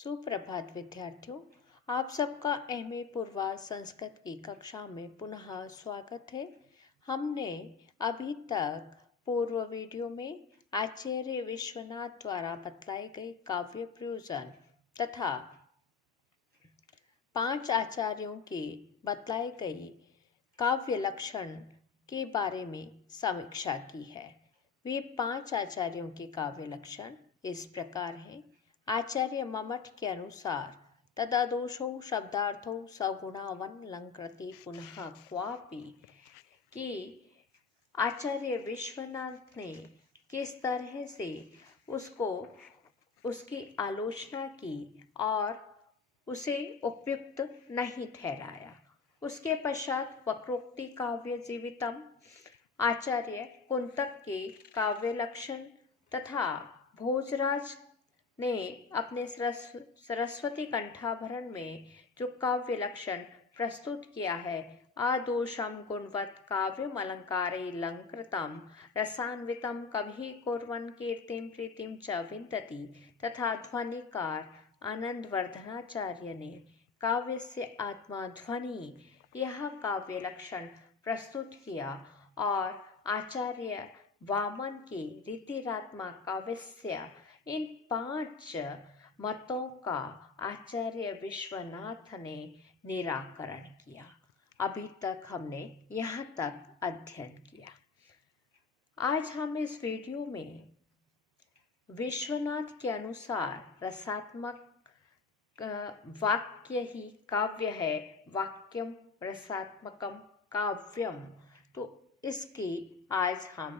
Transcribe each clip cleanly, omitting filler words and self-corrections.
सुप्रभात विद्यार्थियों, आप सबका एमए पूर्वाध संस्कृत की कक्षा में पुनः स्वागत है। हमने अभी तक पूर्व वीडियो में आचार्य विश्वनाथ द्वारा बतलाई गई काव्य प्रयोजन तथा 5 आचार्यों के बतलाई गई काव्य लक्षण के बारे में समीक्षा की है। वे 5 आचार्यों के काव्य लक्षण इस प्रकार हैं। आचार्य ममट के अनुसार तदादोषौ शब्दार्थौ सगुणावन लंकृति पुनः क्वापि कि आचार्य विश्वनाथ ने किस तरह से उसकी आलोचना की और उसे उपयुक्त नहीं ठहराया। उसके पश्चात वक्रोक्ति काव्य जीवितम, आचार्य कुंतक के काव्य लक्षण तथा भोजराज ने अपने सरस्वती कंठाभरण में जो काव्य लक्षण प्रस्तुत किया है, आदोषम गुणवत् काव्यम अलंकारे लंकृतम रसान्वितम कभी कुर्वन् कीर्तिम प्रीतिम च विन्दति तथा ध्वनिकार आनंदवर्धनाचार्य ने काव्य से आत्मा ध्वनि यह काव्य लक्षण प्रस्तुत किया और आचार्य वामन के रीतिरात्मा काव्यस्य इन 5 मतों का आचार्य विश्वनाथ ने निराकरण किया। अभी तक हमने यहाँ तक अध्ययन किया। आज हम इस वीडियो में विश्वनाथ के अनुसार रसात्मक वाक्य ही काव्य है, वाक्यम रसात्मकम काव्यम, तो इसकी आज हम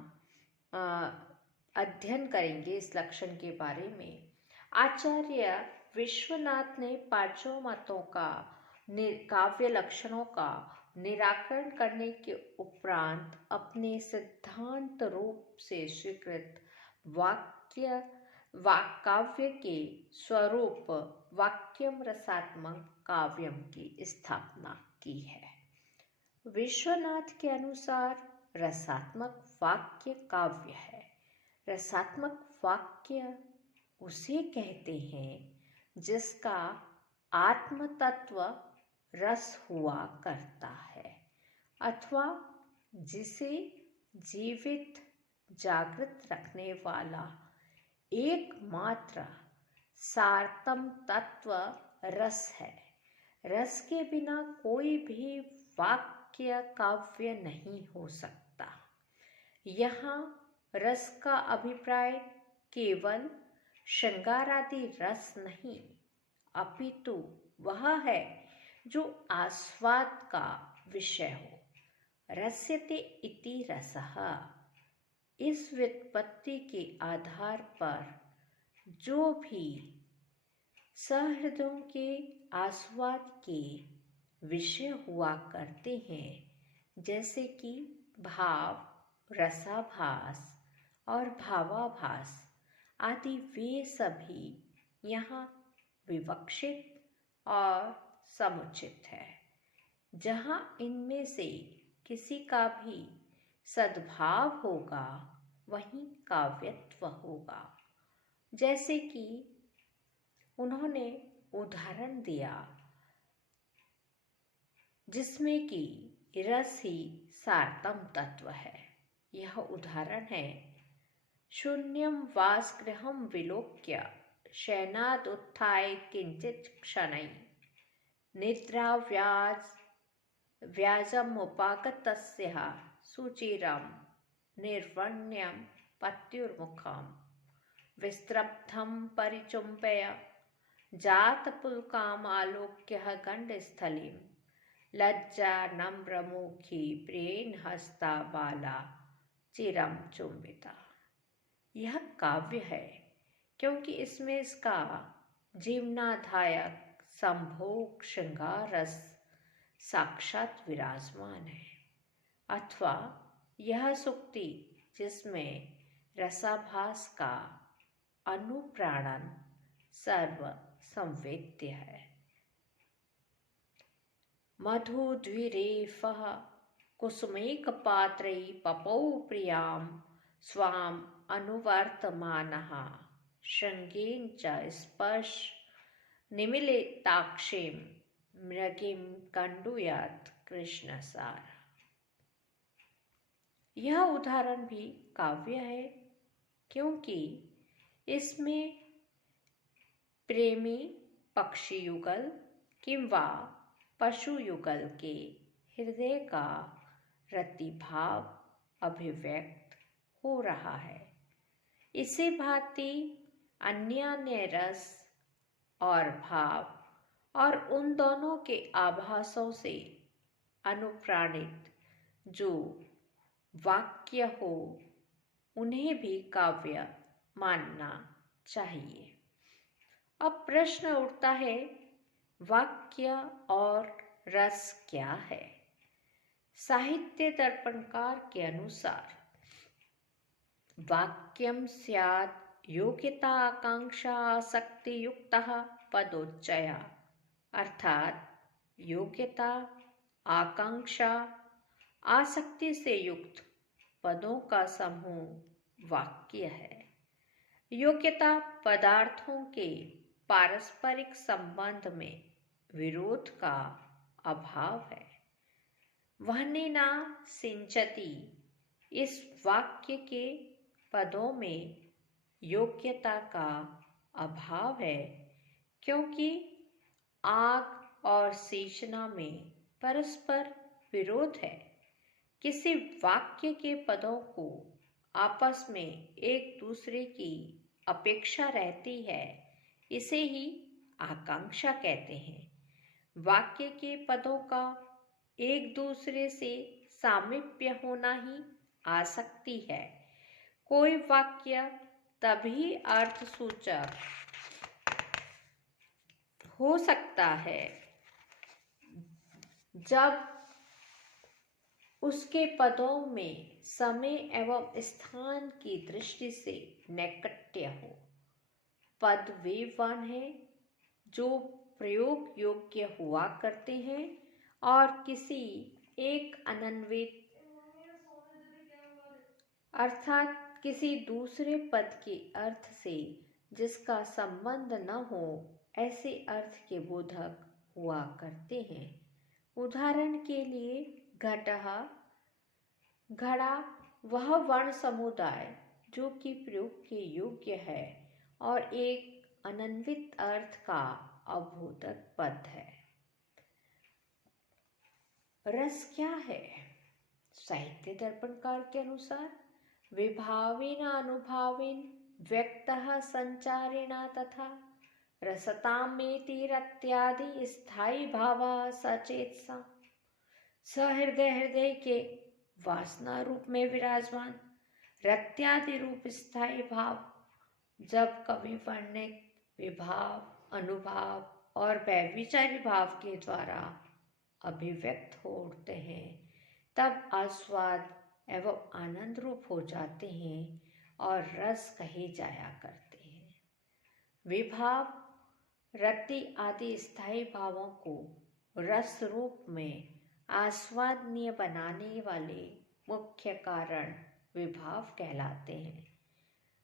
अध्ययन करेंगे इस लक्षण के बारे में। आचार्य विश्वनाथ ने 5 मतों का काव्य लक्षणों का निराकरण करने के उपरांत अपने सिद्धांत रूप से स्वीकृत काव्य के स्वरूप वाक्यम रसात्मक काव्यम की स्थापना की है। विश्वनाथ के अनुसार रसात्मक वाक्य काव्य है। रसात्मक वाक्य उसे कहते हैं जिसका आत्म तत्व रस हुआ करता है अथवा जिसे जीवित जागृत रखने वाला एकमात्र सारतम तत्व रस है। रस के बिना कोई भी वाक्य काव्य नहीं हो सकता। यहाँ रस का अभिप्राय केवल श्रृंगारादि रस नहीं, अपितु वह है जो आस्वाद का विषय हो। रस्यते इति रसः, इस व्युत्पत्ति के आधार पर जो भी सहृदयों के आस्वाद के विषय हुआ करते हैं, जैसे कि भाव, रसाभास और भावाभास आदि, वे सभी यहाँ विवक्षित और समुचित है। जहाँ इनमें से किसी का भी सद्भाव होगा वहीं काव्यत्व होगा। जैसे कि उन्होंने उदाहरण दिया जिसमें कि रस ही सारतम तत्व है। यह उदाहरण है, शून्यं वासगृहं विलोक्य शयनादुत्थाय किंचित् क्षणैः निद्रा व्याजमुपागतस्य सुचिरं निर्वर्ण्यं पत्युर्मुखं विस्त्रब्धं परिचुम्प्य जातपुलकाम् आलोक्य गण्डस्थलीं लज्जा नम्रमुखी प्रियेण हस्ता बाला चिरम चुम्बिता। यह काव्य है क्योंकि इसमें इसका जीवनाधायक संभोग श्रृंगार रस साक्षात विराजमान है। अथवा यह सूक्ति जिसमें रसाभास का अनुप्राणन सर्व संवेद्य है। मधुद्विरेफः कुसुमैकपात्रै पपौ प्रियां स्वाम अनुवर्तमानः श्रृंगेन च स्पर्श निमिलिताक्षीं मृगीं कंडूयात कृष्णसार। यह उदाहरण भी काव्य है, क्योंकि इसमें प्रेमी पक्षी युगल किंवा पशु युगल के हृदय का रतिभाव अभिव्यक्त हो रहा है। इसी भांति अन्य रस और भाव और उन दोनों के आभासों से अनुप्राणित जो वाक्य हो, उन्हें भी काव्य मानना चाहिए। अब प्रश्न उठता है, वाक्य और रस क्या है? साहित्य दर्पणकार के अनुसार वाक्यम स्यात् योग्यता आकांक्षा आसक्ति युक्तः पदोच्चया, अर्थात योग्यता आकांक्षा आसक्ति से युक्त पदों का समूह वाक्य है। योग्यता पदार्थों के पारस्परिक संबंध में विरोध का अभाव है। वह्निना सिंचति, इस वाक्य के पदों में योग्यता का अभाव है, क्योंकि आग और सींचना में परस्पर विरोध है। किसी वाक्य के पदों को आपस में एक दूसरे की अपेक्षा रहती है, इसे ही आकांक्षा कहते हैं। वाक्य के पदों का एक दूसरे से सामीप्य होना ही आसक्ति है। कोई वाक्य तभी अर्थसूचक हो सकता है जब उसके पदों में समय एवं स्थान की दृष्टि से नैकट्य हो। पद वे वर्ण हैं जो प्रयोग योग्य हुआ करते हैं और किसी एक अन्वयित अर्थात किसी दूसरे पद के अर्थ से जिसका संबंध न हो, ऐसे अर्थ के बोधक हुआ करते हैं। उदाहरण के लिए घटः, घड़ा वह वर्ण समुदाय जो कि प्रयोग के योग्य है और एक अन्वयित अर्थ का अबोधक पद है। रस क्या है? साहित्य दर्पणकार के अनुसार विभावेन अनुभावेन व्यक्तः संचारेण तथा रसतामेति रत्यादि स्थायी भावः सचेतसा। सहृदय के वासना रूप में विराजमान रत्यादि रूप स्थायी भाव जब कवि वर्णित विभाव, अनुभाव और व्यभिचारी भाव के द्वारा अभिव्यक्त हो उठते हैं, तब आस्वाद एवं आनंद रूप हो जाते हैं और रस कहे जाया करते हैं। विभाव, रति आदि स्थायी भावों को रस रूप में आस्वादनीय बनाने वाले मुख्य कारण विभाव कहलाते हैं।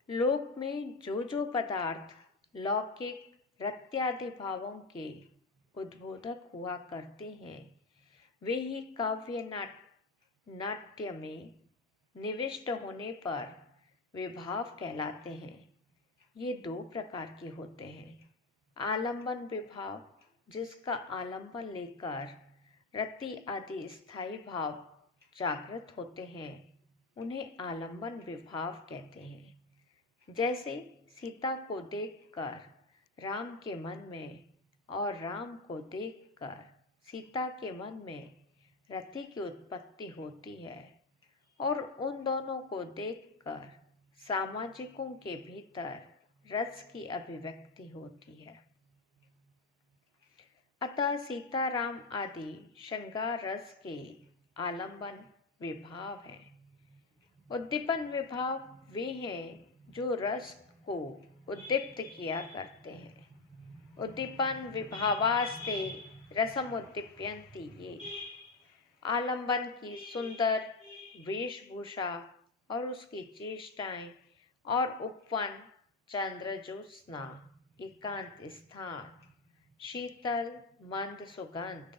लोक में जो पदार्थ लौकिक रत्यादि भावों के उद्बोधक हुआ करते हैं, वे ही काव्य नाट्य में निविष्ट होने पर विभाव कहलाते हैं। ये दो प्रकार के होते हैं। आलंबन विभाव, जिसका आलंबन लेकर रति आदि स्थायी भाव जागृत होते हैं, उन्हें आलंबन विभाव कहते हैं। जैसे सीता को देखकर राम के मन में और राम को देखकर सीता के मन में रति की उत्पत्ति होती है और उन दोनों को देखकर सामाजिकों के भीतर रस की अभिव्यक्ति होती है। अतः सीताराम आदि श्रृंगार रस के आलंबन विभाव हैं। उद्दीपन विभाव वे हैं जो रस को उद्दीप्त किया करते हैं। उद्दीपन विभावास्ते रसम उद्दीप्यन्ति, ये आलंबन की सुंदर वेशभूषा और उसकी चेष्टाएं और उपवन, चंद्र ज्योत्सना, एकांत स्थान, शीतल, मंद सुगंध,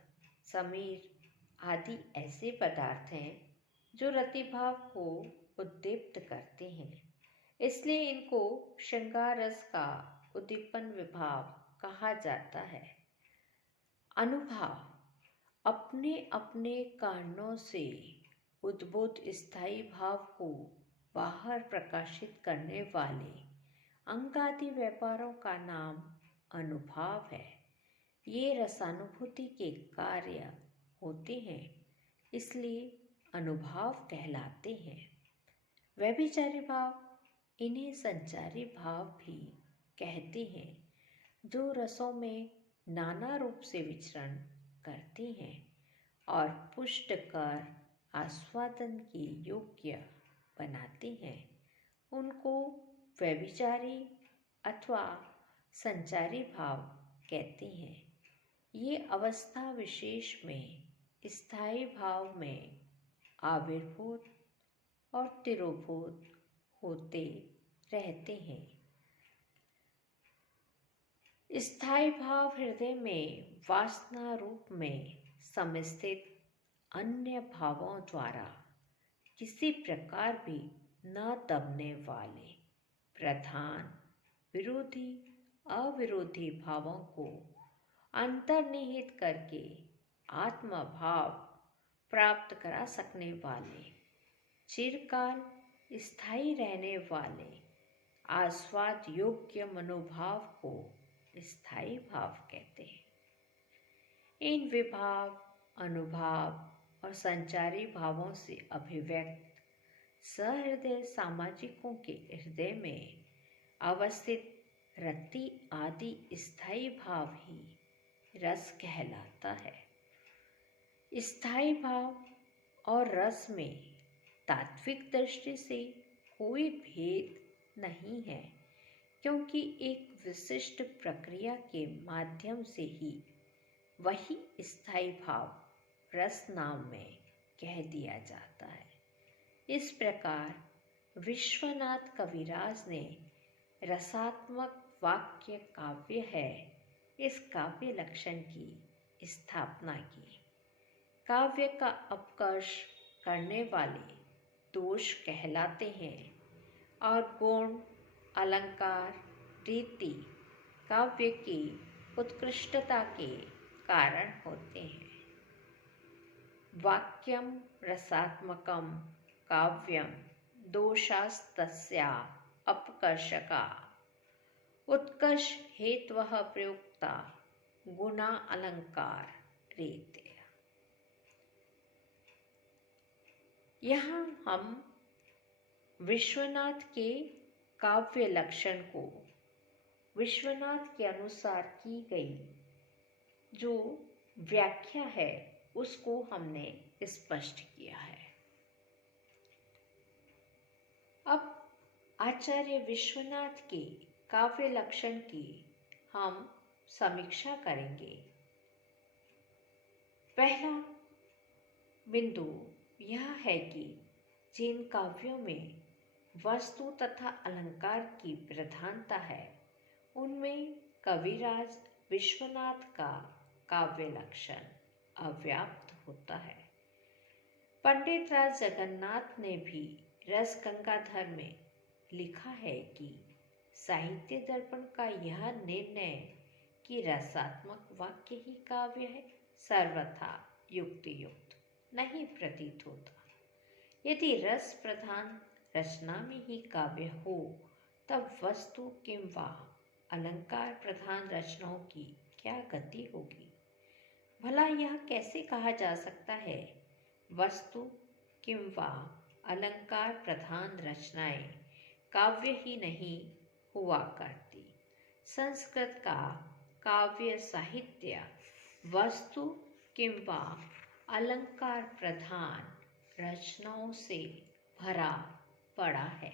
समीर आदि ऐसे पदार्थ हैं जो रतिभाव को उद्दीप्त करते हैं। इसलिए इनको श्रृंगार रस का उद्दीपन विभाव कहा जाता है। अनुभाव अपने अपने कारणों से उद्भूत स्थायी भाव को बाहर प्रकाशित करने वाले अंगादि व्यापारों का नाम अनुभाव है। ये रसानुभूति के कार्य होते हैं, इसलिए अनुभाव कहलाते हैं। व्यभिचारी भाव इन्हें संचारी भाव भी कहते हैं, जो रसों में नाना रूप से विचरण करते हैं और पुष्ट कर आस्वादन के योग्य बनाते हैं। उनको व्यभिचारी अथवा संचारी भाव कहते हैं। ये अवस्था विशेष में स्थायी भाव में आविर्भूत और तिरोभूत होते रहते हैं। स्थायी भाव हृदय में वासना रूप में समिस्थित अन्य भावों द्वारा किसी प्रकार भी न दबने वाले प्रधान, विरोधी, अविरोधी भावों को अंतर्निहित करके आत्मभाव प्राप्त करा सकने वाले, चिरकाल स्थायी रहने वाले आस्वाद योग्य मनोभाव को स्थायी भाव कहते हैं। इन विभाव, अनुभाव और संचारी भावों से अभिव्यक्त सहृदय सामाजिकों के हृदय में अवस्थित रति आदि स्थायी भाव ही रस कहलाता है। स्थायी भाव और रस में तात्विक दृष्टि से कोई भेद नहीं है, क्योंकि एक विशिष्ट प्रक्रिया के माध्यम से ही वही स्थायी भाव रस नाम में कह दिया जाता है। इस प्रकार विश्वनाथ कविराज ने रसात्मक वाक्य काव्य है इस काव्य लक्षण की स्थापना की। काव्य का अपकर्ष करने वाले दोष कहलाते हैं और गुण, अलंकार, रीति काव्य की उत्कृष्टता के कारण होते हैं। वाक्यम रसात्मकम काव्यम दोषास्तस्या अपकर्षका उत्कर्ष हेतवः प्रयुक्ता गुणा अलंकार रीते। यहाँ हम विश्वनाथ के काव्य लक्षण को विश्वनाथ के अनुसार की गई जो व्याख्या है उसको हमने स्पष्ट किया है। अब आचार्य विश्वनाथ के काव्य लक्षण की हम समीक्षा करेंगे। पहला बिंदु यह है कि जिन काव्यों में वस्तु तथा अलंकार की प्रधानता है उनमें कविराज विश्वनाथ का काव्य लक्षण अव्याप्त होता है। पंडित राज जगन्नाथ ने भी रस गंगाधर में लिखा है कि साहित्य दर्पण का यह निर्णय कि रसात्मक वाक्य ही काव्य है सर्वथा युक्तियुक्त नहीं प्रतीत होता। यदि रस प्रधान रचना में ही काव्य हो तब वस्तु किंवा अलंकार प्रधान रचनाओं की क्या गति होगी? भला यह कैसे कहा जा सकता है वस्तु किंवा अलंकार प्रधान रचनाएं काव्य ही नहीं हुआ करती? संस्कृत का काव्य साहित्य वस्तु किंवा अलंकार प्रधान रचनाओं से भरा पड़ा है।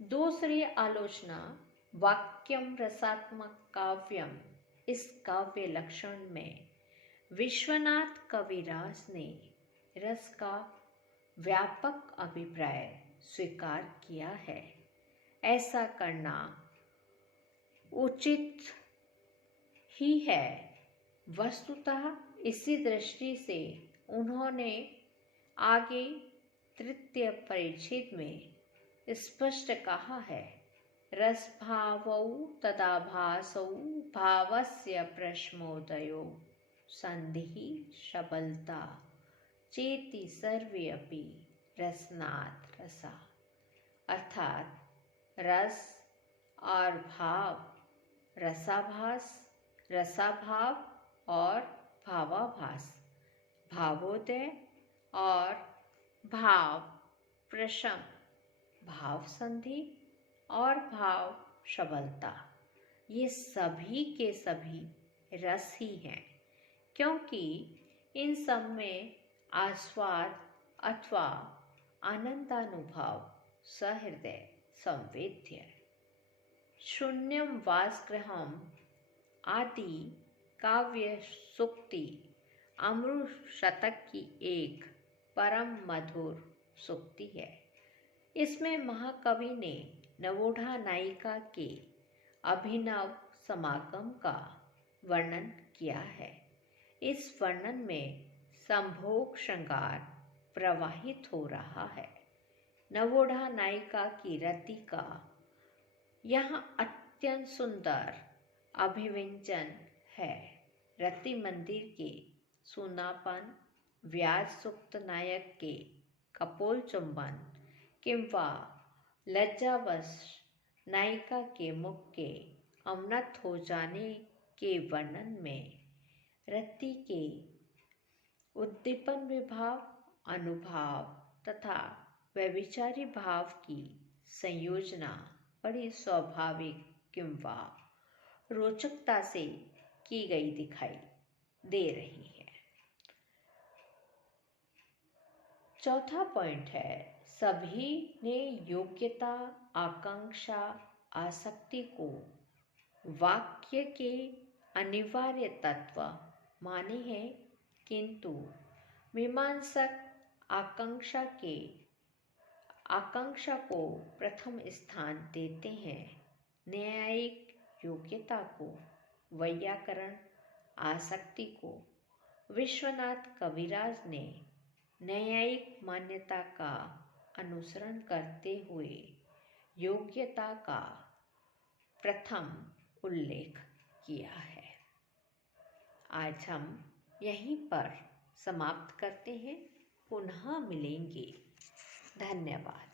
दूसरी आलोचना वाक्यम रसात्मक काव्यम इस काव्य लक्षण में विश्वनाथ कविराज ने रस का व्यापक अभिप्राय स्वीकार किया है। ऐसा करना उचित ही है। वस्तुतः इसी दृष्टि से उन्होंने आगे तृतीय परिच्छेद में स्पष्ट कहा है, रसभावौ तदाभासौ भावस्य प्रश्नोदयो संधिः शबलता चेति सर्वे अपि रसनात् रसा। अर्थात रस और भाव, रसाभास, रसाभाव और भावाभास, भावोदय और भाव प्रशम, भाव संधि और भाव शबलता, ये सभी के सभी रस ही हैं, क्योंकि इन सब में आस्वाद अथवा आनंदानुभव सहृदय संवेद्य। शून्यम वासगृहम आदि काव्य सूक्ति अमृत शतक की एक परम मधुर सूक्ति है। इसमें महाकवि ने नवोढ़ा नायिका के अभिनव समागम का वर्णन किया है। इस वर्णन में संभोग श्रृंगार प्रवाहित हो रहा है। नवोढ़ा नायिका की रति का यहाँ अत्यंत सुंदर अभिव्यंजन है। रति मंदिर के सुनापन, व्याज सुक्त नायक के कपोल चुंबन किंवा लज्जावश नायिका के मुख के अवनत हो जाने के वर्णन में रति के उद्दीपन विभाव, अनुभाव तथा व्यभिचारी भाव की संयोजना बड़ी स्वाभाविक किंवा रोचकता से की गई दिखाई दे रही है। चौथा पॉइंट है, सभी ने योग्यता, आकांक्षा, आसक्ति को वाक्य के अनिवार्य तत्व माने हैं, किंतु मीमांसक आकांक्षा को प्रथम स्थान देते हैं, न्यायिक योग्यता को, वैयाकरण आसक्ति को। विश्वनाथ कविराज ने न्यायिक मान्यता का अनुसरण करते हुए योग्यता का प्रथम उल्लेख किया है। आज हम यहीं पर समाप्त करते हैं, पुनः मिलेंगे। धन्यवाद।